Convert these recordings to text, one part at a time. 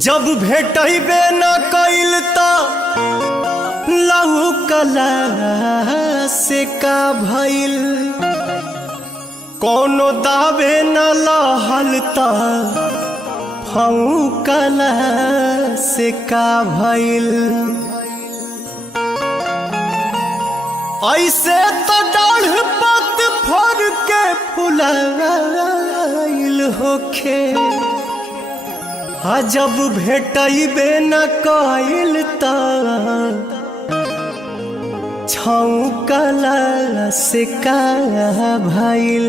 जब भेटबे न कइल त लहू कला से का भइल, कोनो दावे न लहल त फऊ कला से का भइल। ऐसे तो डाढ़ पत फर के फुलाइल होखे, जब भेटबे न कइल त छौकला से का भइल।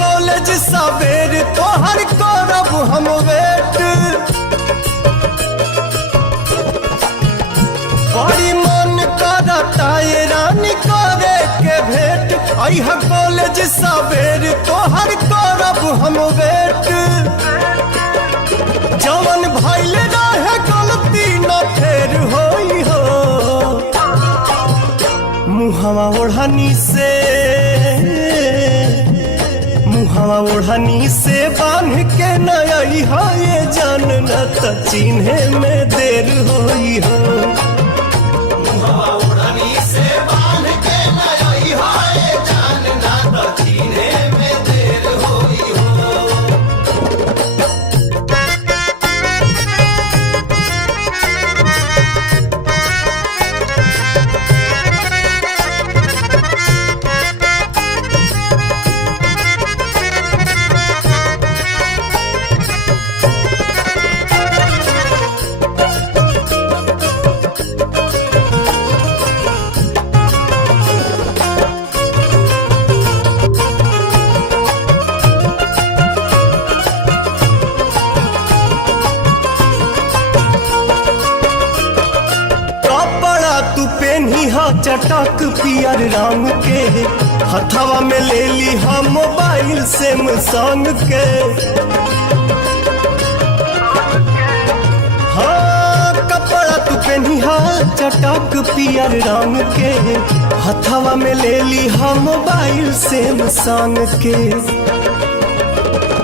कॉलेज सवेर तोहर करब हम वेट, बड़ी मन करता ये रानी करे के भेंट। अइहा कॉलेज सवेर तोहर करब हम वेट, जवन भइल रहे गलती न फेर होई हो। मुहवा ओढ़नी से ओढ़नी से बांध के नई हो, ये जान न त चिन्हे में देर होई हो। ओढ़नी से बांध के नई हो, ये जान न त चिन्हे में देर होई हो। चटक पियर रंग के हथवा में ले ली हम मोबाइल सैमसंग के। हाँ कपड़ा तू पहनिहा चटक पियर रंग के हथवा में ले ली हम मोबाइल सैमसंग के।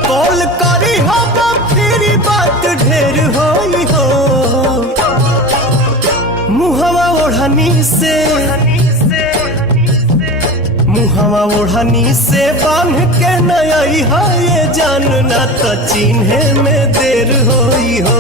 कॉल करी हम फिर बात ढेर होई हो। मुहवा ओढ़नी से बांध के नई हो, ये जान न त चिन्हे में देर होई हो।